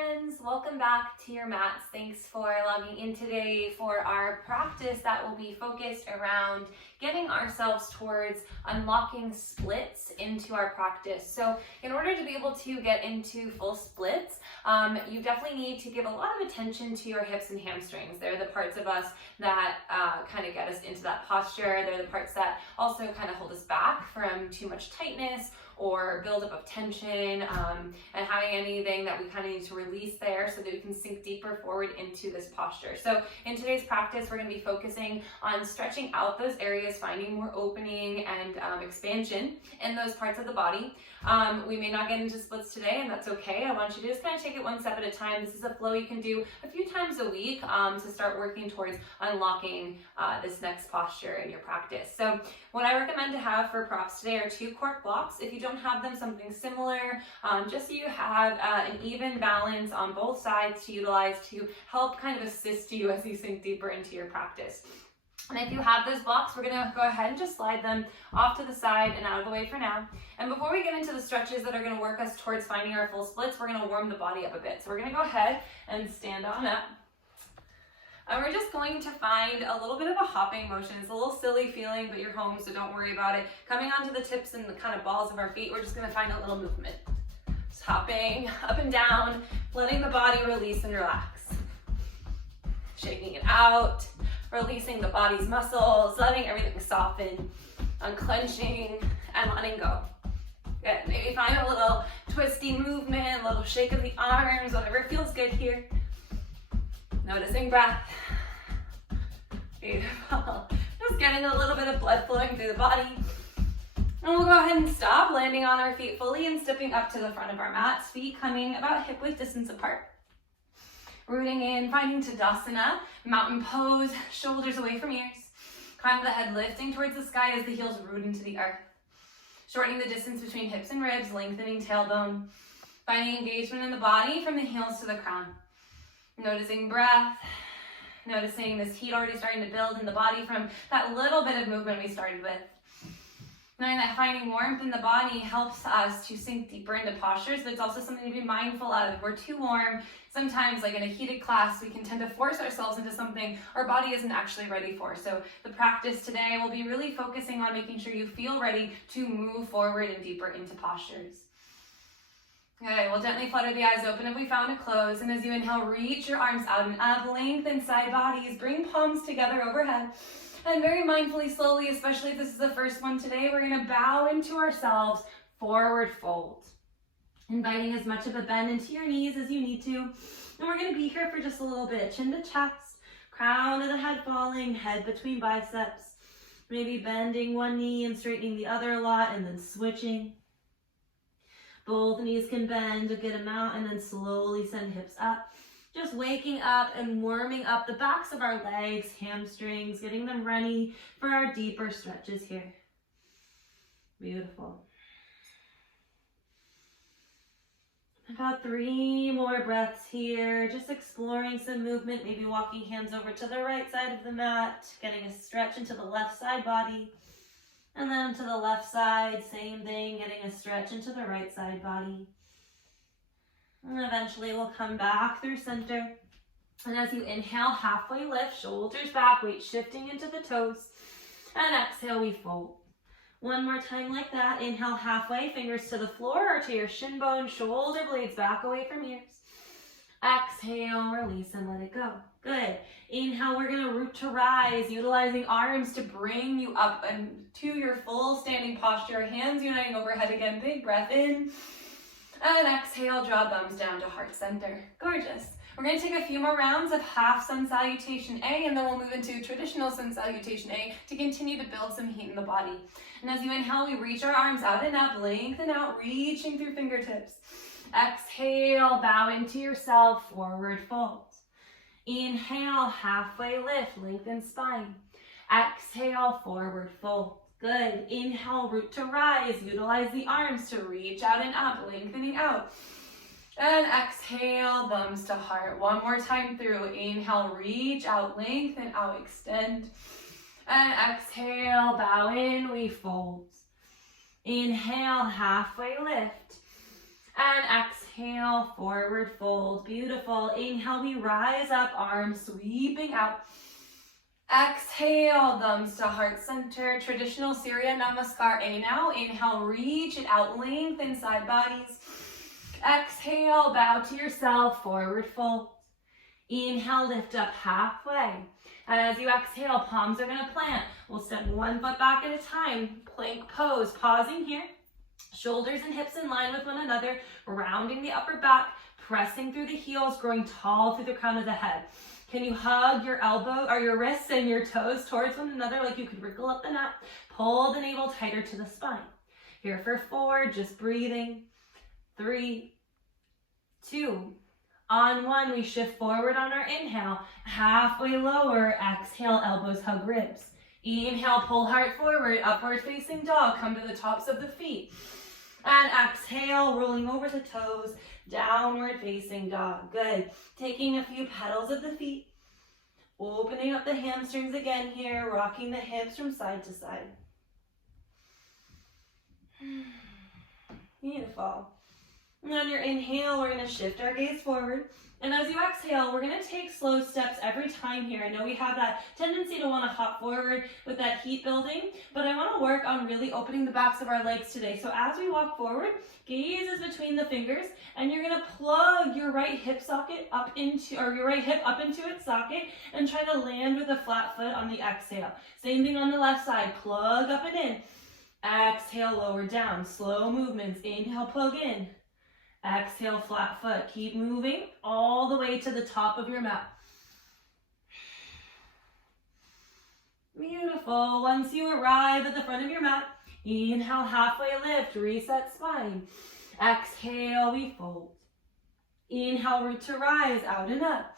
friends, welcome back to your mats. Thanks for logging in today for our practice that will be focused around getting ourselves towards unlocking splits into our practice. So in order to be able to get into full splits, you definitely need to give a lot of attention to your hips and hamstrings. They're the parts of us that kind of get us into that posture. They're the parts that also kind of hold us back from too much tightness or buildup of tension, and having anything that we kind of need to release there so that we can sink deeper forward into this posture. So in today's practice, we're going to be focusing on stretching out those areas, finding more opening and expansion in those parts of the body. We may not get into splits today, and that's okay. I want you to just kind of take it one step at a time. This is a flow you can do a few times a week to start working towards unlocking this next posture in your practice. So what I recommend to have for props today are 2 cork blocks. If you don't have them, something similar, just so you have an even balance on both sides to utilize to help kind of assist you as you sink deeper into your practice. And if you have those blocks, we're gonna go ahead and just slide them off to the side and out of the way for now. And before we get into the stretches that are gonna work us towards finding our full splits, we're gonna warm the body up a bit. So we're gonna go ahead and stand on up. And we're just going to find a little bit of a hopping motion. It's a little silly feeling, but you're home, so don't worry about it. Coming onto the tips and the kind of balls of our feet, we're just gonna find a little movement. Just hopping up and down, letting the body release and relax. Shaking it out, releasing the body's muscles, letting everything soften, unclenching, and letting go. Good. Maybe find a little twisty movement, a little shake of the arms, whatever feels good here. Noticing breath. Beautiful. Just getting a little bit of blood flowing through the body. And we'll go ahead and stop, landing on our feet fully and stepping up to the front of our mats, feet coming about hip-width distance apart. Rooting in, finding Tadasana, mountain pose, shoulders away from ears. Crown of the head lifting towards the sky as the heels root into the earth. Shortening the distance between hips and ribs, lengthening tailbone. Finding engagement in the body from the heels to the crown. Noticing breath, noticing this heat already starting to build in the body from that little bit of movement we started with. Knowing that finding warmth in the body helps us to sink deeper into postures, but it's also something to be mindful of. If we're too warm, sometimes like in a heated class, we can tend to force ourselves into something our body isn't actually ready for. So the practice today will be really focusing on making sure you feel ready to move forward and deeper into postures. Okay, we'll gently flutter the eyes open if we found a close. And as you inhale, reach your arms out and up, lengthen side bodies, bring palms together overhead. And very mindfully, slowly, especially if this is the first one today, we're gonna bow into ourselves, forward fold. Inviting as much of a bend into your knees as you need to. And we're gonna be here for just a little bit. Chin to chest, crown of the head falling, head between biceps. Maybe bending one knee and straightening the other a lot and then switching. Both knees can bend a good amount and then slowly send hips up. Just waking up and warming up the backs of our legs, hamstrings, getting them ready for our deeper stretches here. Beautiful. About 3 more breaths here, just exploring some movement, maybe walking hands over to the right side of the mat, getting a stretch into the left side body. And then to the left side, same thing, getting a stretch into the right side body. And eventually we'll come back through center. And as you inhale, halfway lift, shoulders back, weight shifting into the toes. And exhale, we fold. One more time like that. Inhale halfway, fingers to the floor or to your shin bone, shoulder blades back away from ears. Exhale, release and let it go. Good. Inhale, we're gonna root to rise, utilizing arms to bring you up and to your full standing posture. Hands uniting overhead again. Big breath in. And exhale, draw thumbs down to heart center. Gorgeous. We're gonna take a few more rounds of half sun salutation A, and then we'll move into traditional sun salutation A to continue to build some heat in the body. And as you inhale, we reach our arms out and up, lengthen out, reaching through fingertips. Exhale, bow into yourself, forward fold. Inhale, halfway lift, lengthen spine. Exhale, forward fold. Good. Inhale, root to rise. Utilize the arms to reach out and up, lengthening out. And exhale, thumbs to heart. One more time through. Inhale, reach out, lengthen out, extend. And exhale, bow in, we fold. Inhale, halfway lift. And exhale. exhale, forward fold. Beautiful. Inhale, we rise up, arms sweeping out. Exhale, thumbs to heart center. Traditional Surya Namaskar A now. Inhale, reach it out, lengthen side bodies. Exhale, bow to yourself, forward fold. Inhale, lift up halfway. As you exhale, palms are going to plant. We'll step one foot back at a time. Plank pose, pausing here. Shoulders and hips in line with one another, rounding the upper back, pressing through the heels, growing tall through the crown of the head. Can you hug your elbow or your wrists and your toes towards one another like you could wrinkle up the mat? Pull the navel tighter to the spine. Here for 4, just breathing. 3, 2, on 1, we shift forward on our inhale. Halfway lower, exhale, elbows hug ribs. Inhale, pull heart forward, upward facing dog. Come to the tops of the feet. And exhale, rolling over the toes, downward facing dog. Good. Taking a few petals of the feet. Opening up the hamstrings again here, rocking the hips from side to side. Beautiful. And on your inhale, we're going to shift our gaze forward. And as you exhale, we're going to take slow steps every time here. I know we have that tendency to want to hop forward with that heat building, but I want to work on really opening the backs of our legs today. So as we walk forward, gaze is between the fingers, and you're going to plug your right hip socket up into, or your right hip up into its socket, and try to land with a flat foot on the exhale. Same thing on the left side, plug up and in. Exhale, lower down, slow movements. Inhale, plug in. Exhale, flat foot. Keep moving all the way to the top of your mat. Beautiful. Once you arrive at the front of your mat, inhale, halfway lift, reset spine. Exhale, we fold. Inhale, root to rise, out and up.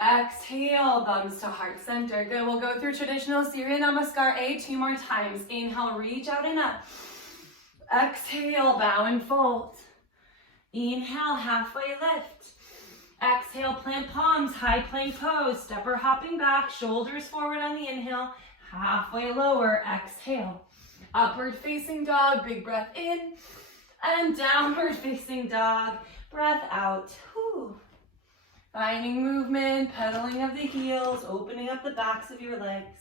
Exhale, thumbs to heart center. Good. We'll go through traditional Surya Namaskar A 2 more times. Inhale, reach out and up. Exhale, bow and fold. Inhale, halfway lift. Exhale, plant palms, high plank pose. Stepper hopping back, shoulders forward on the inhale. Halfway lower, exhale. Upward facing dog, big breath in. And downward facing dog, breath out. Whew. Finding movement, pedaling of the heels, opening up the backs of your legs.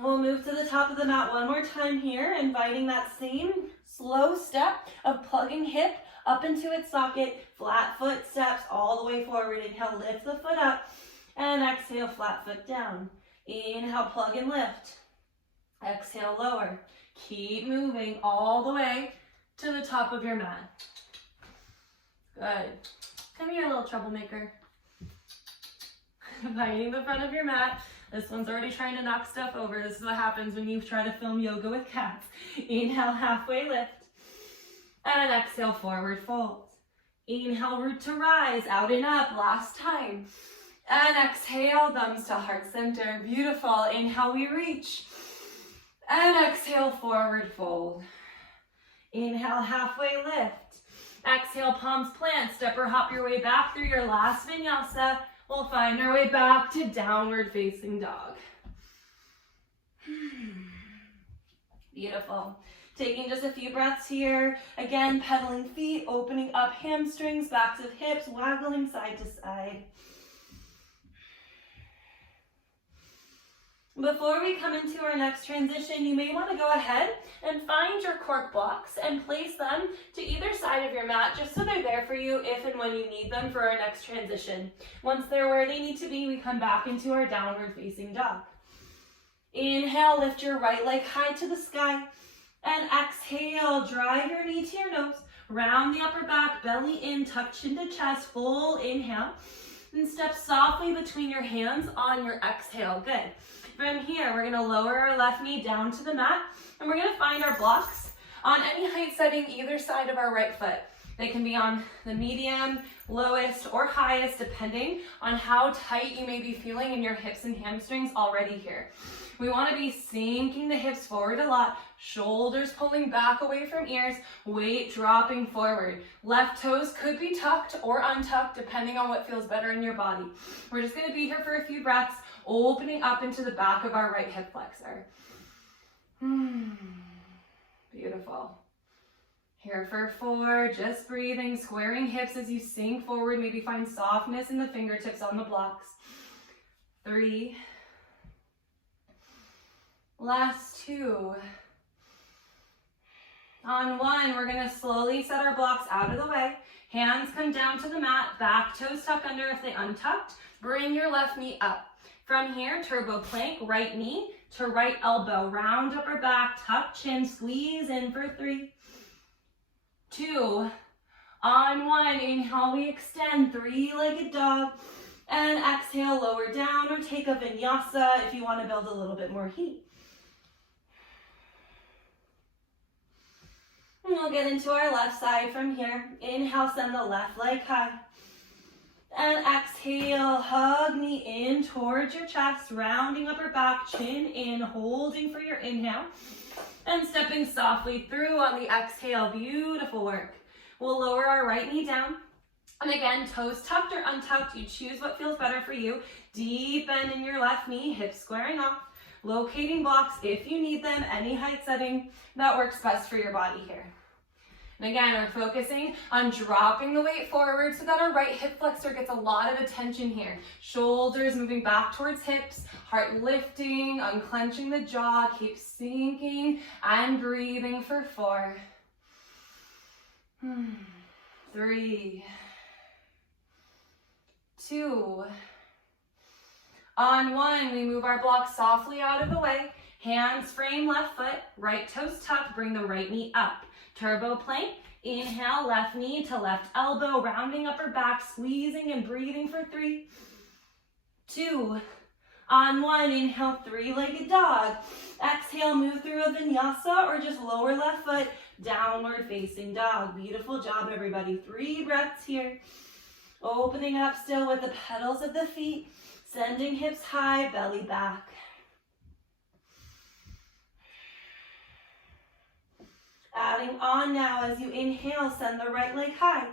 We'll move to the top of the mat one more time here, inviting that same slow step of plugging hip up into its socket, flat foot steps all the way forward. Inhale, lift the foot up, and exhale, flat foot down. Inhale, plug and lift. Exhale, lower. Keep moving all the way to the top of your mat. Good. Come here, little troublemaker. Finding the front of your mat. This one's already trying to knock stuff over. This is what happens when you try to film yoga with cats. Inhale, halfway lift. And exhale, forward fold. Inhale, root to rise, out and up, last time. And exhale, thumbs to heart center. Beautiful. Inhale, we reach. And exhale, forward fold. Inhale, halfway lift. Exhale, palms plant. Step or hop your way back through your last vinyasa. We'll find our way back to downward facing dog. Beautiful. Taking just a few breaths here. Again, pedaling feet, opening up hamstrings, backs of hips, waggling side to side. Before we come into our next transition, you may want to go ahead and find your cork blocks and place them to either side of your mat just so they're there for you if and when you need them for our next transition. Once they're where they need to be, we come back into our downward facing dog. Inhale, lift your right leg high to the sky. And exhale, drive your knee to your nose. Round the upper back, belly in, tuck chin to chest, full inhale. And step softly between your hands on your exhale. Good. From here, we're going to lower our left knee down to the mat, and we're going to find our blocks on any height setting either side of our right foot. They can be on the medium, lowest, or highest, depending on how tight you may be feeling in your hips and hamstrings already here. We want to be sinking the hips forward a lot, shoulders pulling back away from ears, weight dropping forward. Left toes could be tucked or untucked, depending on what feels better in your body. We're just going to be here for a few breaths, opening up into the back of our right hip flexor. Beautiful. Here for 4, just breathing, squaring hips as you sink forward. Maybe find softness in the fingertips on the blocks. 3. Last 2. On 1, we're going to slowly set our blocks out of the way. Hands come down to the mat, back toes tuck under if they untucked. Bring your left knee up. From here, turbo plank, right knee to right elbow. Round upper back, tuck chin, squeeze in for 3. 2. On 1, inhale, we extend, 3-legged dog. And exhale, lower down or take a vinyasa if you want to build a little bit more heat. And we'll get into our left side from here. Inhale, send the left leg high. And exhale, hug knee in towards your chest, rounding upper back, chin in, holding for your inhale. And stepping softly through on the exhale. Beautiful work. We'll lower our right knee down. And again, toes tucked or untucked. You choose what feels better for you. Deep bend in your left knee, hips squaring off. Locating blocks if you need them, any height setting that works best for your body here. And again, we're focusing on dropping the weight forward so that our right hip flexor gets a lot of attention here. Shoulders moving back towards hips, heart lifting, unclenching the jaw, keep sinking and breathing for 4. 3. 2. On 1, we move our blocks softly out of the way. Hands frame left foot, right toes tucked, bring the right knee up. Turbo plank, inhale, left knee to left elbow, rounding upper back, squeezing and breathing for 3. 2. On 1, inhale, 3-legged dog. Exhale, move through a vinyasa or just lower left foot, downward facing dog. Beautiful job, everybody. 3 breaths here. Opening up still with the pedals of the feet, sending hips high, belly back. Adding on now as you inhale, send the right leg high.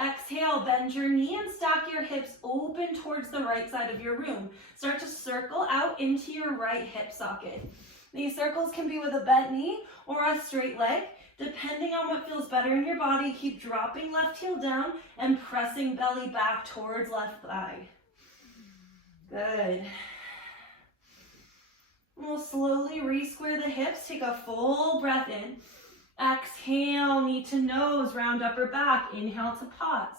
Exhale, bend your knee and stack your hips open towards the right side of your room. Start to circle out into your right hip socket. These circles can be with a bent knee or a straight leg. Depending on what feels better in your body, keep dropping left heel down and pressing belly back towards left thigh. Good. We'll slowly re-square the hips. Take a full breath in. Exhale, knee to nose, round upper back. Inhale to pause.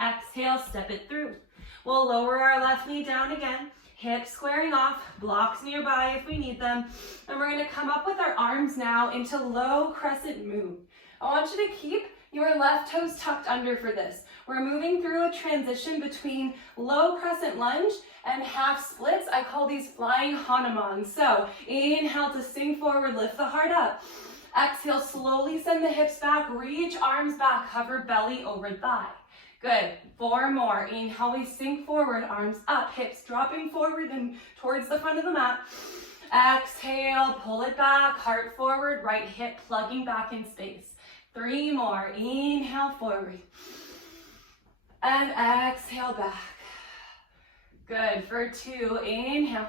Exhale, step it through. We'll lower our left knee down again. Hips squaring off, blocks nearby if we need them. And we're going to come up with our arms now into low crescent move. I want you to keep your left toes tucked under for this. We're moving through a transition between low crescent lunge and half splits. I call these flying hanuman. So inhale to sink forward, lift the heart up. Exhale, slowly send the hips back, reach arms back, hover belly over thigh. Good, 4 more. Inhale, we sink forward, arms up, hips dropping forward and towards the front of the mat. Exhale, pull it back, heart forward, right hip plugging back in space. 3 more. Inhale, forward. And exhale, back. Good, for 2, inhale.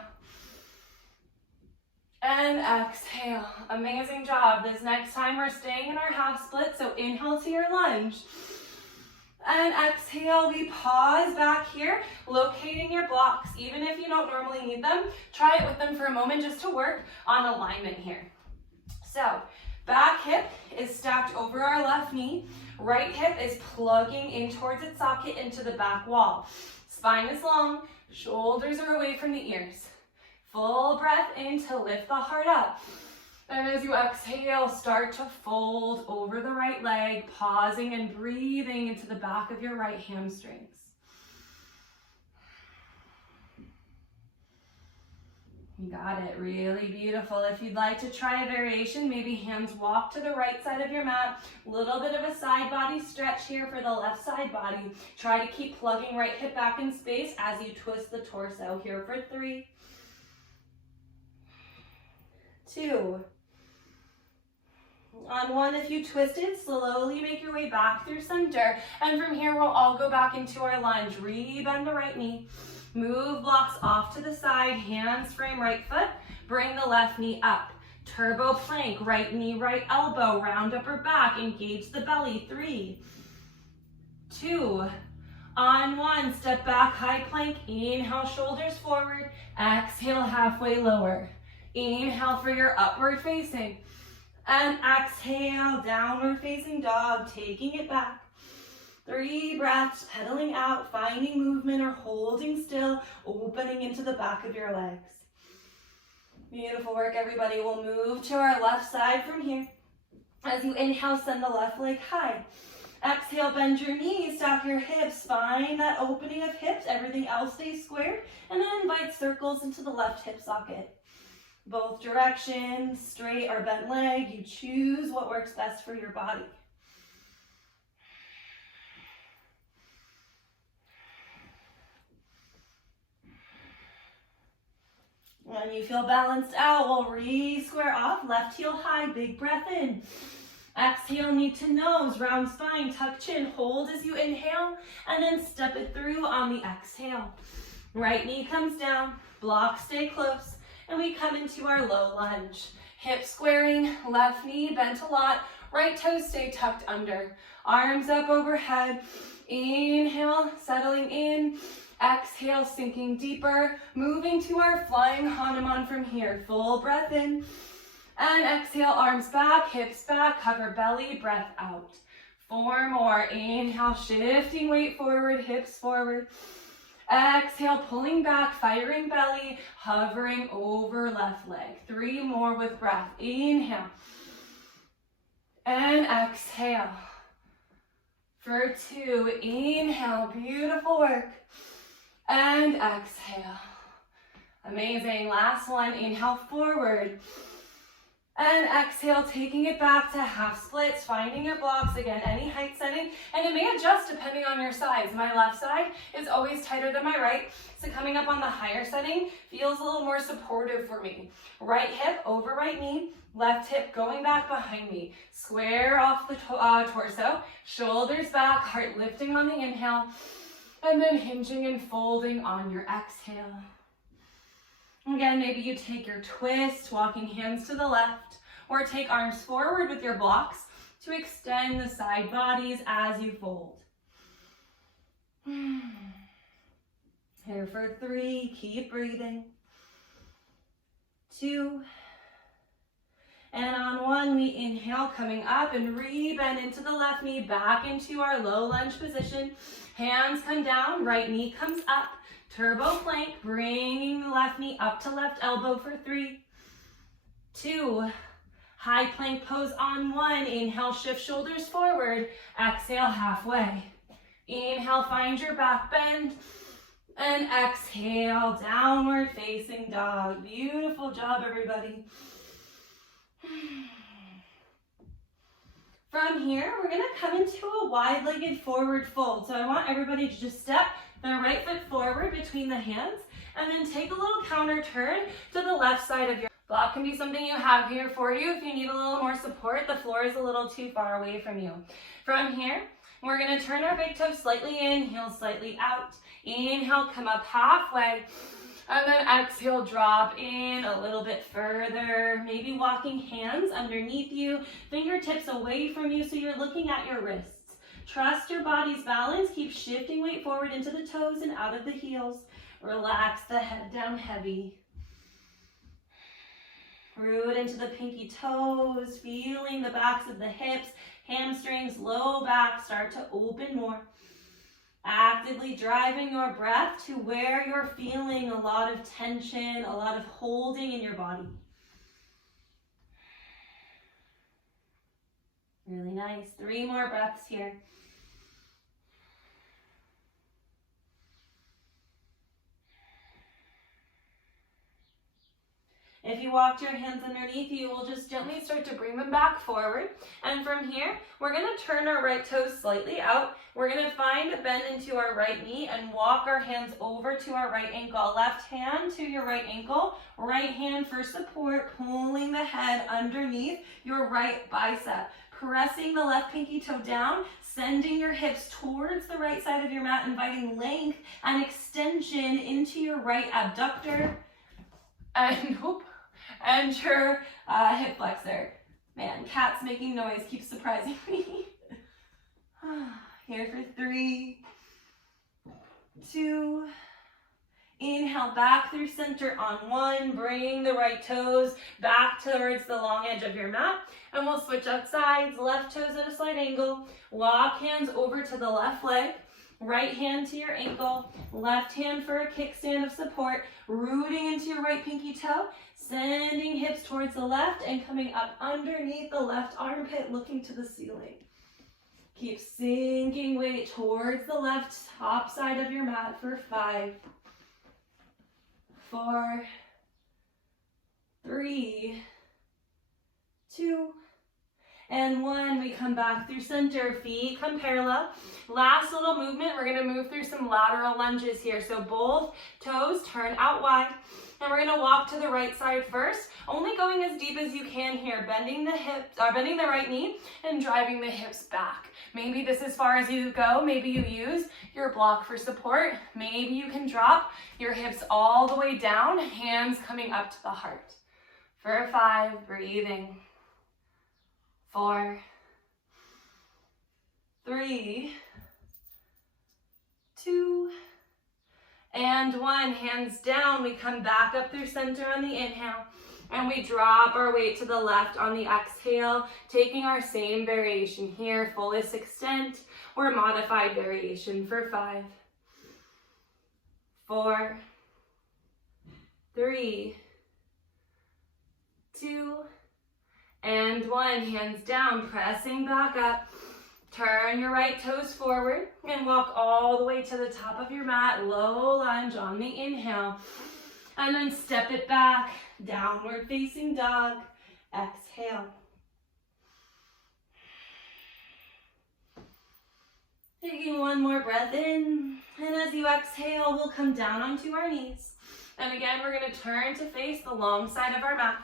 And exhale. Amazing job. This next time we're staying in our half split, so inhale to your lunge. And exhale, we pause back here, locating your blocks. Even if you don't normally need them, try it with them for a moment just to work on alignment here. So, back hip is stacked over our left knee. Right hip is plugging in towards its socket into the back wall. Spine is long, shoulders are away from the ears. Full breath in to lift the heart up. And as you exhale, start to fold over the right leg, pausing and breathing into the back of your right hamstrings. You got it, really beautiful. If you'd like to try a variation, maybe hands walk to the right side of your mat. A little bit of a side body stretch here for the left side body. Try to keep plugging right hip back in space as you twist the torso here for 3, 2. On 1, if you twisted, slowly make your way back through center. And from here, we'll all go back into our lunge. Rebend the right knee. Move blocks off to the side. Hands frame right foot. Bring the left knee up. Turbo plank, right knee, right elbow, round upper back, engage the belly. 3, 2, on 1, step back, high plank, inhale, shoulders forward, exhale, halfway lower. Inhale for your upward facing, and exhale, downward facing dog, taking it back. 3 breaths, pedaling out, finding movement or holding still, opening into the back of your legs. Beautiful work, everybody. We'll move to our left side from here. As you inhale, send the left leg high. Exhale, bend your knees, stack your hips, find that opening of hips, everything else stays squared, and then invite circles into the left hip socket. Both directions, straight or bent leg, you choose what works best for your body. When you feel balanced out, we'll re-square off, left heel high, big breath in. Exhale, knee to nose, round spine, tuck chin, hold as you inhale, and then step it through on the exhale. Right knee comes down, block, stay close, and we come into our low lunge. Hip squaring, left knee bent a lot, right toes stay tucked under. Arms up overhead, inhale, settling in. Exhale, sinking deeper, moving to our flying Hanuman from here. Full breath in, and exhale, arms back, hips back, cover belly, breath out. 4 more, inhale, shifting weight forward, hips forward. Exhale, pulling back, firing belly, hovering over left leg. 3 more with breath, inhale, and exhale. For 2, inhale, beautiful work. And exhale. Amazing. Last one. Inhale forward. And exhale, taking it back to half splits, finding your blocks. Again, any height setting. And it may adjust depending on your size. My left side is always tighter than my right. So coming up on the higher setting feels a little more supportive for me. Right hip over right knee. Left hip going back behind me. Square off the torso. Shoulders back, heart lifting on the inhale. And then hinging and folding on your exhale. Again, maybe you take your twist, walking hands to the left, or take arms forward with your blocks to extend the side bodies as you fold. Here for 3, keep breathing. 2, and on 1, we inhale, coming up and re-bend into the left knee, back into our low lunge position. Hands come down, right knee comes up. Turbo plank, bringing the left knee up to left elbow for 3, 2, high plank pose on 1. Inhale, shift shoulders forward. Exhale, halfway. Inhale, find your back bend. And exhale, downward facing dog. Beautiful job, everybody. From here, we're gonna come into a wide-legged forward fold. So I want everybody to just step their right foot forward between the hands and then take a little counter turn to the left side of your block. Can be something you have here for you if you need a little more support. The floor is a little too far away from you. From here, we're gonna turn our big toe slightly in, heel slightly out. Inhale, come up halfway. And then exhale, drop in a little bit further, maybe walking hands underneath you, fingertips away from you so you're looking at your wrists. Trust your body's balance. Keep shifting weight forward into the toes and out of the heels. Relax the head down heavy. Root into the pinky toes, feeling the backs of the hips, hamstrings, low back start to open more. Actively driving your breath to where you're feeling a lot of tension, a lot of holding in your body. Really nice. 3 more breaths here. If you walked your hands underneath you, we'll just gently start to bring them back forward. And from here, we're going to turn our right toes slightly out. We're going to find a bend into our right knee and walk our hands over to our right ankle. Left hand to your right ankle, right hand for support, pulling the head underneath your right bicep. Pressing the left pinky toe down, sending your hips towards the right side of your mat, inviting length and extension into your right abductor. And and your hip flexor. Man, cat's making noise, keeps surprising me. Here for 3, 2, inhale back through center on 1, bring the right toes back towards the long edge of your mat, and we'll switch up sides, left toes at a slight angle, walk hands over to the left leg, right hand to your ankle, left hand for a kickstand of support, rooting into your right pinky toe, sending hips towards the left and coming up underneath the left armpit, looking to the ceiling. Keep sinking weight towards the left top side of your mat for 5, 4, 3, 2, and 1. We come back through center, feet come parallel. Last little movement, we're gonna move through some lateral lunges here. So both toes turn out wide, and we're gonna walk to the right side first, only going as deep as you can here, bending the right knee and driving the hips back. Maybe this is as far as you go. Maybe you use your block for support. Maybe you can drop your hips all the way down, hands coming up to the heart. For 5, breathing. 4, 3, 2, and 1. Hands down. We come back up through center on the inhale, and we drop our weight to the left on the exhale, taking our same variation here, fullest extent or modified variation for 5, 4, 3, 2, and 1. Hands down, pressing back up. Turn your right toes forward and walk all the way to the top of your mat. Low lunge on the inhale. And then step it back. Downward facing dog. Exhale. Taking one more breath in. And as you exhale, we'll come down onto our knees. And again, we're going to turn to face the long side of our mat.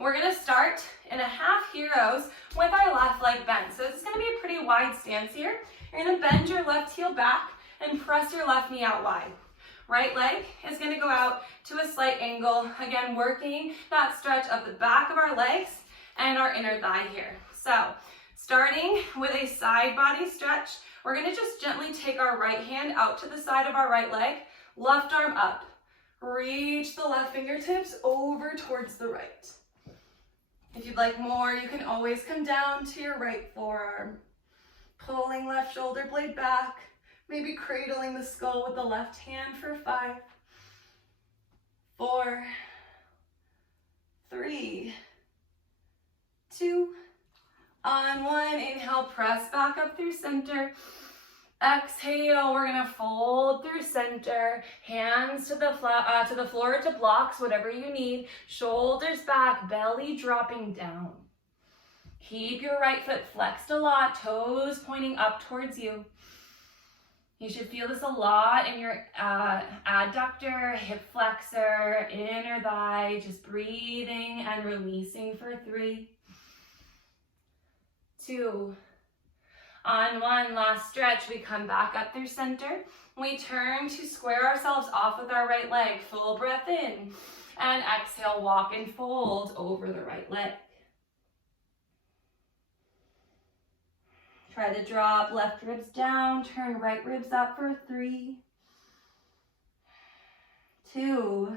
We're going to start in a half heroes with our left leg bent. So it's going to be a pretty wide stance here. You're going to bend your left heel back and press your left knee out wide. Right leg is going to go out to a slight angle. Again, working that stretch of the back of our legs and our inner thigh here. So starting with a side body stretch, we're going to just gently take our right hand out to the side of our right leg, left arm up. Reach the left fingertips over towards the right. If you'd like more, you can always come down to your right forearm. Pulling left shoulder blade back, maybe cradling the skull with the left hand for 5, 4, 3, 2, on 1. Inhale, press back up through center. Exhale, we're gonna fold through center, hands to the floor to blocks, whatever you need. Shoulders back, belly dropping down. Keep your right foot flexed a lot, toes pointing up towards you. You should feel this a lot in your adductor, hip flexor, inner thigh, just breathing and releasing for 3, 2, on 1, last stretch, we come back up through center. We turn to square ourselves off with our right leg. Full breath in. And exhale, walk and fold over the right leg. Try to drop left ribs down. Turn right ribs up for 3, 2.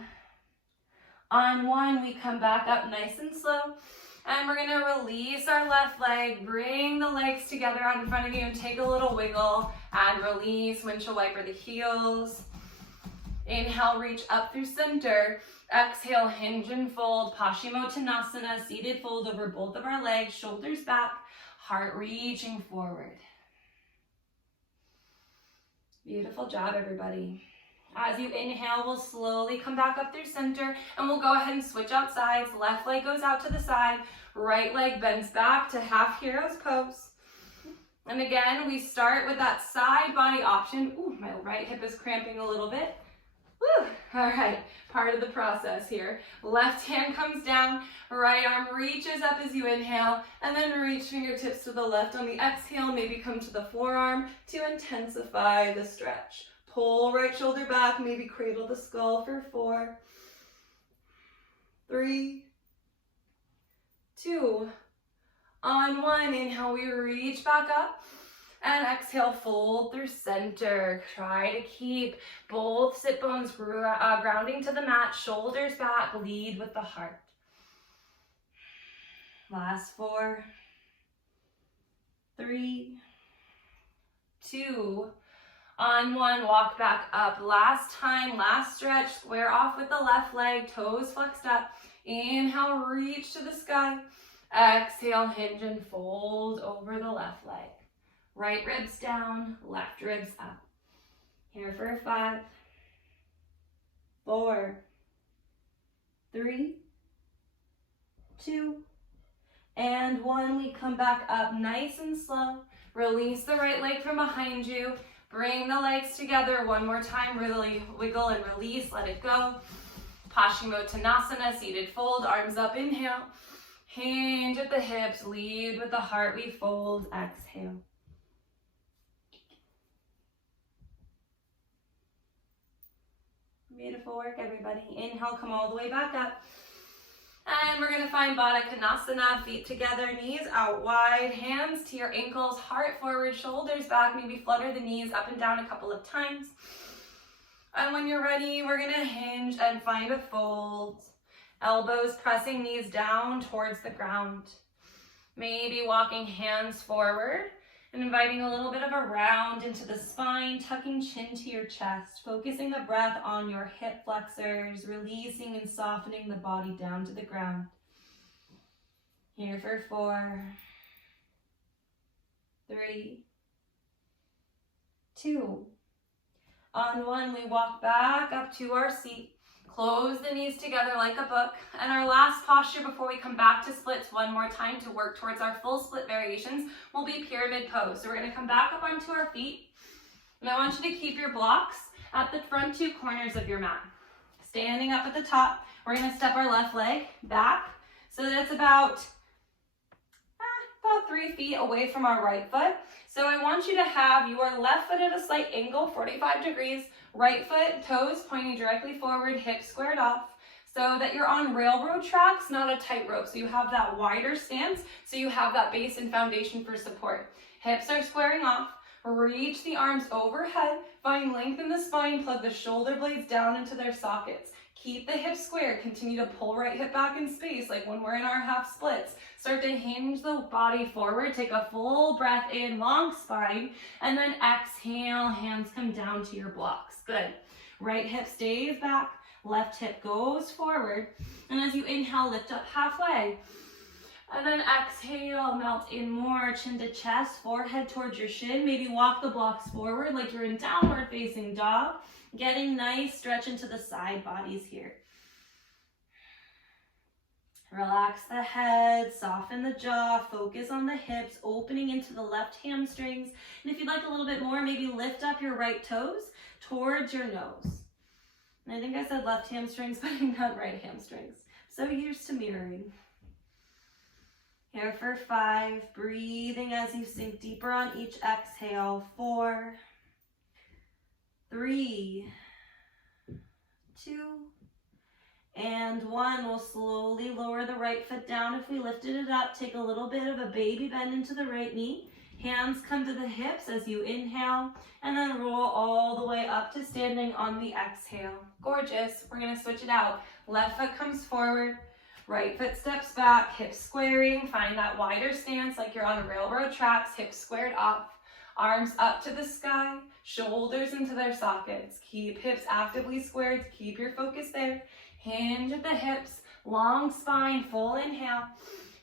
On 1, we come back up nice and slow. And we're gonna release our left leg, bring the legs together out in front of you and take a little wiggle and release, windshield wiper the heels. Inhale, reach up through center. Exhale, hinge and fold, Paschimottanasana, seated fold over both of our legs, shoulders back, heart reaching forward. Beautiful job, everybody. As you inhale, we'll slowly come back up through center and we'll go ahead and switch out sides. Left leg goes out to the side, right leg bends back to half hero's pose. And again, we start with that side body option. Ooh, my right hip is cramping a little bit. Woo! All right, part of the process here. Left hand comes down, right arm reaches up as you inhale, and then reach fingertips to the left on the exhale. Maybe come to the forearm to intensify the stretch. Pull right shoulder back, maybe cradle the skull for 4, 3, 2, on 1. Inhale, we reach back up. And exhale, fold through center. Try to keep both sit bones grounding to the mat, shoulders back, lead with the heart. Last 4, 3, 2, on 1, walk back up. Last time, last stretch, square off with the left leg, toes flexed up. Inhale, reach to the sky. Exhale, hinge and fold over the left leg. Right ribs down, left ribs up. Here for 5, 4, 3, 2, and 1. We come back up nice and slow. Release the right leg from behind you. Bring the legs together one more time. Really wiggle and release, let it go. Paschimottanasana, seated fold, arms up, inhale. Hinge at the hips, lead with the heart, we fold, exhale. Beautiful work, everybody. Inhale, come all the way back up. And we're gonna find Baddha Konasana, feet together, knees out wide, hands to your ankles, heart forward, shoulders back, maybe flutter the knees up and down a couple of times. And when you're ready, we're gonna hinge and find a fold. Elbows pressing knees down towards the ground. Maybe walking hands forward and inviting a little bit of a round into the spine, tucking chin to your chest, focusing the breath on your hip flexors, releasing and softening the body down to the ground. Here for 4, 3, 2. On 1, we walk back up to our seat. Close the knees together like a book. And our last posture before we come back to splits one more time to work towards our full split variations will be pyramid pose. So we're going to come back up onto our feet. And I want you to keep your blocks at the front 2 corners of your mat. Standing up at the top, we're going to step our left leg back so that it's about 3 feet away from our right foot. So I want you to have your left foot at a slight angle, 45 degrees, right foot, toes pointing directly forward, hips squared off, so that you're on railroad tracks, not a tightrope. So you have that wider stance, so you have that base and foundation for support. Hips are squaring off. Reach the arms overhead, find length in the spine, plug the shoulder blades down into their sockets. Keep the hips squared, continue to pull right hip back in space like when we're in our half splits. Start to hinge the body forward, take a full breath in, long spine, and then exhale, hands come down to your blocks. Good. Right hip stays back, left hip goes forward, and as you inhale, lift up halfway. And then exhale, melt in more, chin to chest, forehead towards your shin. Maybe walk the blocks forward like you're in downward facing dog. Getting nice stretch into the side bodies here. Relax the head, soften the jaw, focus on the hips, opening into the left hamstrings. And if you'd like a little bit more, maybe lift up your right toes towards your nose. And I think I said left hamstrings, but I meant right hamstrings. So used to mirroring. Here for 5, breathing as you sink deeper on each exhale. 4, 3, 2, and 1. We'll slowly lower the right foot down. If we lifted it up, take a little bit of a baby bend into the right knee. Hands come to the hips as you inhale, and then roll all the way up to standing on the exhale. Gorgeous. We're going to switch it out. Left foot comes forward. Right foot steps back, hips squaring. Find that wider stance like you're on railroad tracks, hips squared off. Arms up to the sky, shoulders into their sockets. Keep hips actively squared, keep your focus there. Hinge at the hips, long spine, full inhale.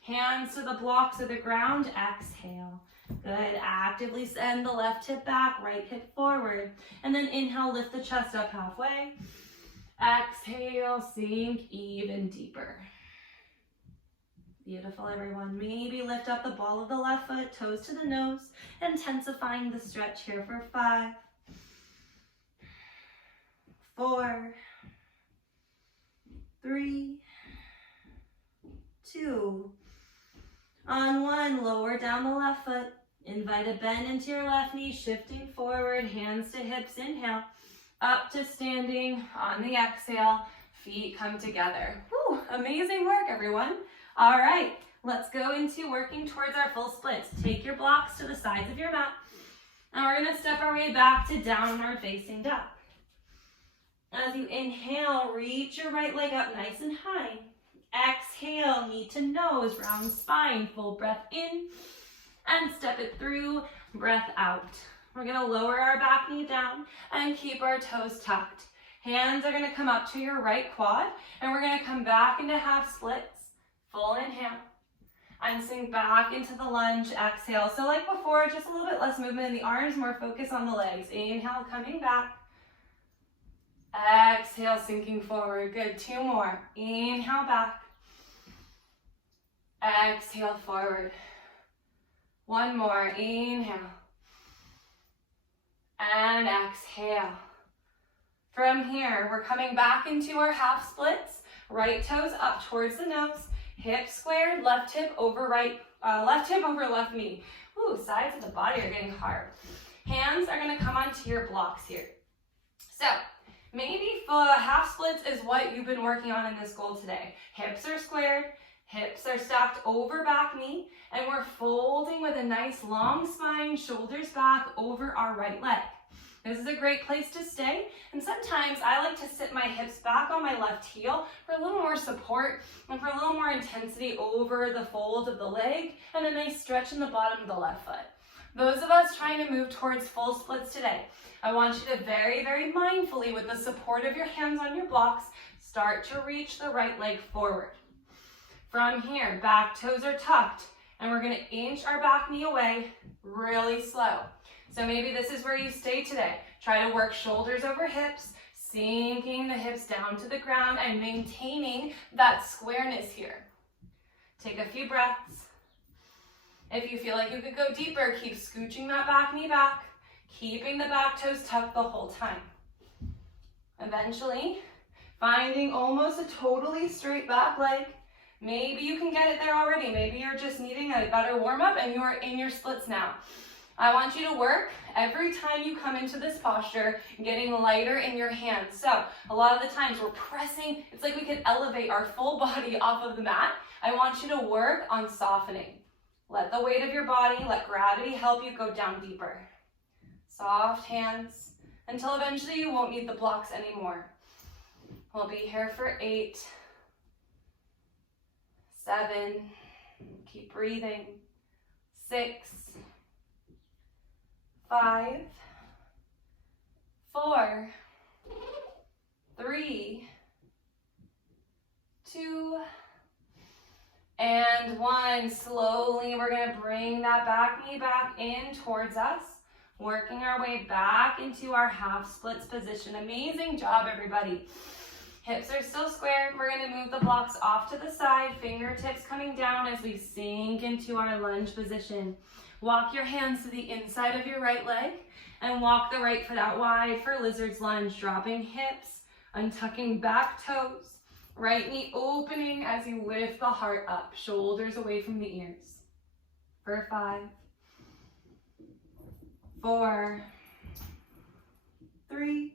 Hands to the blocks of the ground, exhale. Good, actively send the left hip back, right hip forward. And then inhale, lift the chest up halfway. Exhale, sink even deeper. Beautiful, everyone. Maybe lift up the ball of the left foot, toes to the nose, intensifying the stretch here for 5, 4, 3, 2. On 1, lower down the left foot. Invite a bend into your left knee, shifting forward, hands to hips, inhale. Up to standing on the exhale. feet come together. Whew, amazing work, everyone. All right, let's go into working towards our full splits. Take your blocks to the sides of your mat, and we're gonna step our way back to downward facing dog. As you inhale, reach your right leg up nice and high. Exhale, knee to nose, round spine, full breath in, and step it through, breath out. We're gonna lower our back knee down and keep our toes tucked. Hands are gonna come up to your right quad, and we're gonna come back into half splits. Full inhale, and sink back into the lunge, exhale. So like before, just a little bit less movement in the arms, more focus on the legs. Inhale, coming back. Exhale, sinking forward. Good, 2 more. Inhale, back. Exhale, forward. 1 more. Inhale. And exhale. From here, we're coming back into our half splits. Right toes up towards the nose. Hips squared, left hip over left knee. Ooh, sides of the body are getting hard. Hands are gonna come onto your blocks here. So, maybe half splits is what you've been working on in this goal today. Hips are squared, hips are stacked over back knee, and we're folding with a nice long spine, shoulders back over our right leg. This is a great place to stay, and sometimes I like to sit my hips back on my left heel for a little more support and for a little more intensity over the fold of the leg and a nice stretch in the bottom of the left foot. Those of us trying to move towards full splits today, I want you to very, very mindfully, with the support of your hands on your blocks, start to reach the right leg forward. From here, back toes are tucked, and we're gonna inch our back knee away really slow. So maybe this is where you stay today. Try to work shoulders over hips, sinking the hips down to the ground and maintaining that squareness here. Take a few breaths. If you feel like you could go deeper, keep scooching that back knee back, keeping the back toes tucked the whole time. Eventually, finding almost a totally straight back leg. Maybe you can get it there already. Maybe you're just needing a better warm up and you're in your splits now. I want you to work every time you come into this posture, getting lighter in your hands. So a lot of the times we're pressing, it's like we could elevate our full body off of the mat. I want you to work on softening. Let the weight of your body, let gravity help you go down deeper. Soft hands until eventually you won't need the blocks anymore. We'll be here for 8, 7, keep breathing, 6, 5, 4, 3, 2, and 1. Slowly, we're gonna bring that back knee back in towards us, working our way back into our half splits position. Amazing job, everybody. Hips are still squared. We're gonna move the blocks off to the side, fingertips coming down as we sink into our lunge position. Walk your hands to the inside of your right leg and walk the right foot out wide for lizard's lunge, dropping hips, untucking back toes, right knee opening as you lift the heart up, shoulders away from the ears. For 5, 4, 3,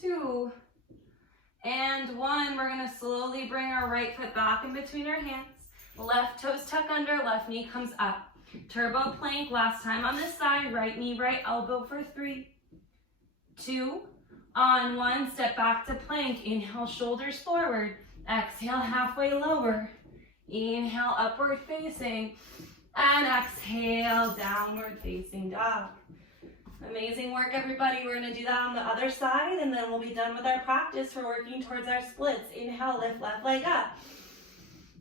2, and 1. We're gonna slowly bring our right foot back in between our hands. Left toes tuck under, left knee comes up. Turbo plank, last time on this side, right knee, right elbow for 3, 2, on 1, step back to plank. Inhale, shoulders forward. Exhale, halfway lower. Inhale, upward facing. And exhale, downward facing dog. Amazing work, everybody. We're gonna do that on the other side, and then we'll be done with our practice for working towards our splits. Inhale, lift left leg up.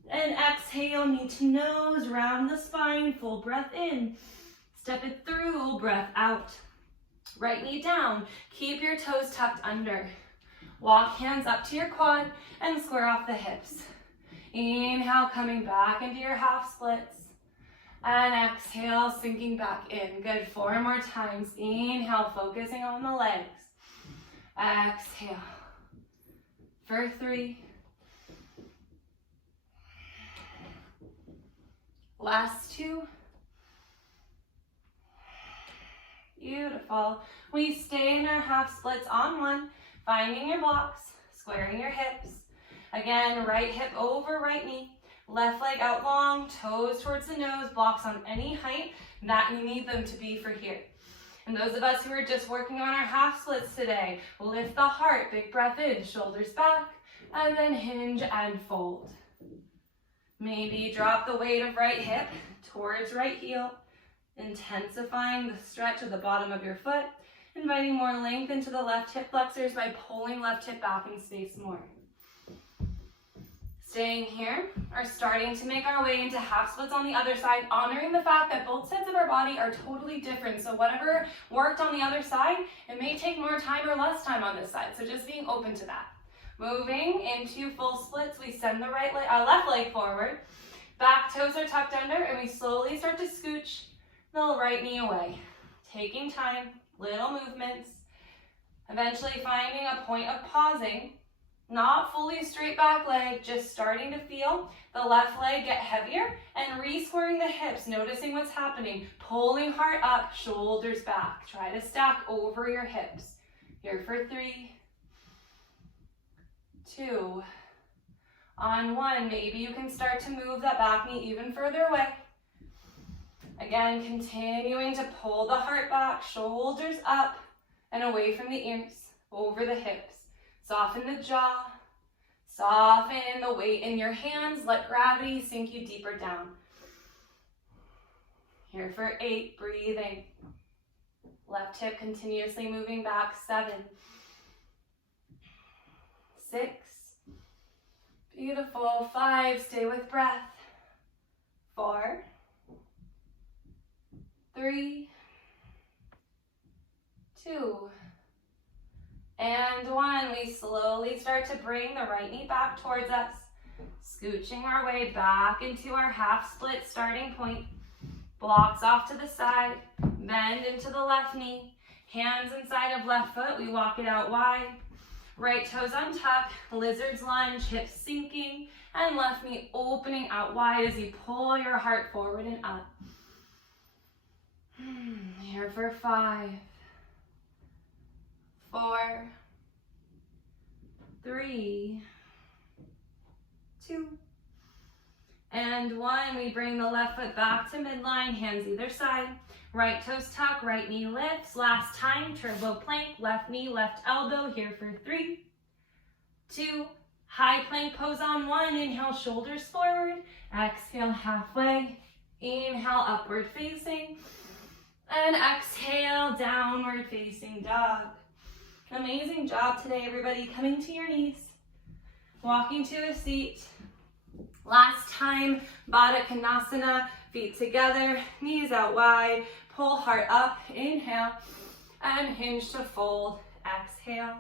And exhale, knee to nose, round the spine, full breath in. Step it through, breath out. Right knee down, keep your toes tucked under. Walk hands up to your quad and square off the hips. Inhale, coming back into your half splits. And exhale, sinking back in. Good, 4 more times. Inhale, focusing on the legs. Exhale. For 3. Last 2. Beautiful. We stay in our half splits on 1. Finding your blocks, squaring your hips. Again, right hip over right knee. Left leg out long, toes towards the nose, blocks on any height that you need them to be for here. And those of us who are just working on our half splits today, lift the heart, big breath in, shoulders back, and then hinge and fold. Maybe drop the weight of right hip towards right heel, intensifying the stretch of the bottom of your foot, inviting more length into the left hip flexors by pulling left hip back in space more. Staying here, are starting to make our way into half splits on the other side, honoring the fact that both sides of our body are totally different. So whatever worked on the other side, it may take more time or less time on this side. So just being open to that. Moving into full splits, we send the left leg forward. Back toes are tucked under, and we slowly start to scooch the right knee away. Taking time, little movements. Eventually finding a point of pausing. Not fully straight back leg, just starting to feel the left leg get heavier and re-squaring the hips, noticing what's happening. Pulling heart up, shoulders back. Try to stack over your hips. Here for 3, 2, on 1. Maybe you can start to move that back knee even further away. Again, continuing to pull the heart back, shoulders up and away from the ears, over the hips. Soften the jaw, soften the weight in your hands, let gravity sink you deeper down. Here for 8, breathing. Left hip continuously moving back, 7, 6, beautiful, 5, stay with breath, 4, 3, 2, and 1. We slowly start to bring the right knee back towards us, scooching our way back into our half split starting point. Blocks off to the side, bend into the left knee, hands inside of left foot, we walk it out wide. Right toes untucked, lizard's lunge, hips sinking, and left knee opening out wide as you pull your heart forward and up. Here for 5, 4, 3, 2, and 1. We bring the left foot back to midline, hands either side. Right toes tuck, right knee lifts. Last time, turbo plank, left knee, left elbow. Here for 3, 2, high plank pose on 1. Inhale, shoulders forward. Exhale, halfway. Inhale, upward facing. And exhale, downward facing dog. Amazing job today, everybody. Coming to your knees, walking to a seat. Last time, Baddha Konasana, feet together, knees out wide, pull heart up, inhale, and hinge to fold, exhale.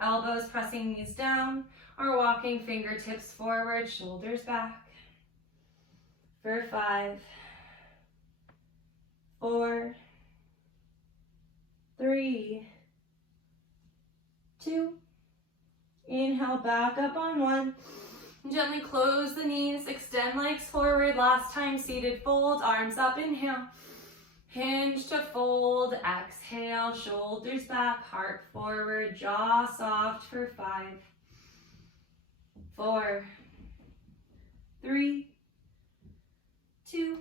Elbows pressing knees down, or walking fingertips forward, shoulders back. For 5, 4, 3, 2, inhale, back up on 1. Gently close the knees, extend legs forward. Last time, seated fold, arms up, inhale. Hinge to fold, exhale, shoulders back, heart forward, jaw soft for 5, 4, 3, 2,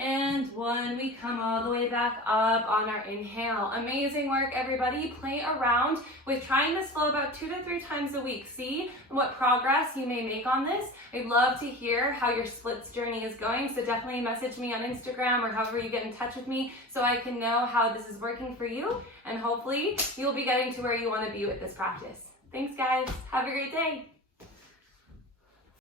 and 1. We come all the way back up on our inhale. Amazing work, everybody. Play around with trying this flow about 2 to 3 times a week. See what progress you may make on this. I'd love to hear how your splits journey is going, so definitely message me on Instagram or however you get in touch with me so I can know how this is working for you, and hopefully you'll be getting to where you want to be with this practice. Thanks, guys. Have a great day.